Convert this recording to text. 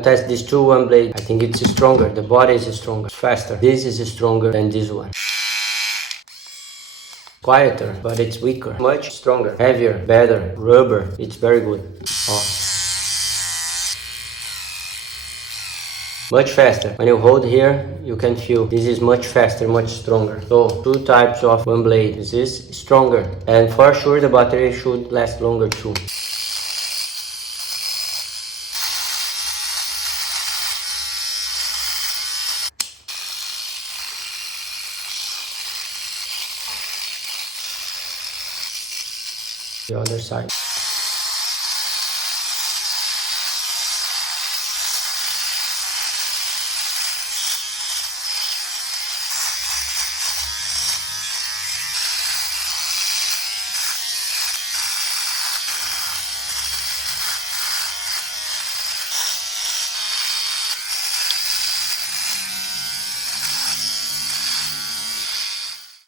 Test this two one blade. I think it's stronger. The body is stronger, faster. This is stronger than this one. Quieter, but it's weaker. Much stronger, heavier, better, rubber. It's very good. Oh. Much faster. When you hold here, you can feel this is much faster, much stronger. So two types of one blade. This is stronger, and for sure the battery should last longer too. The other side.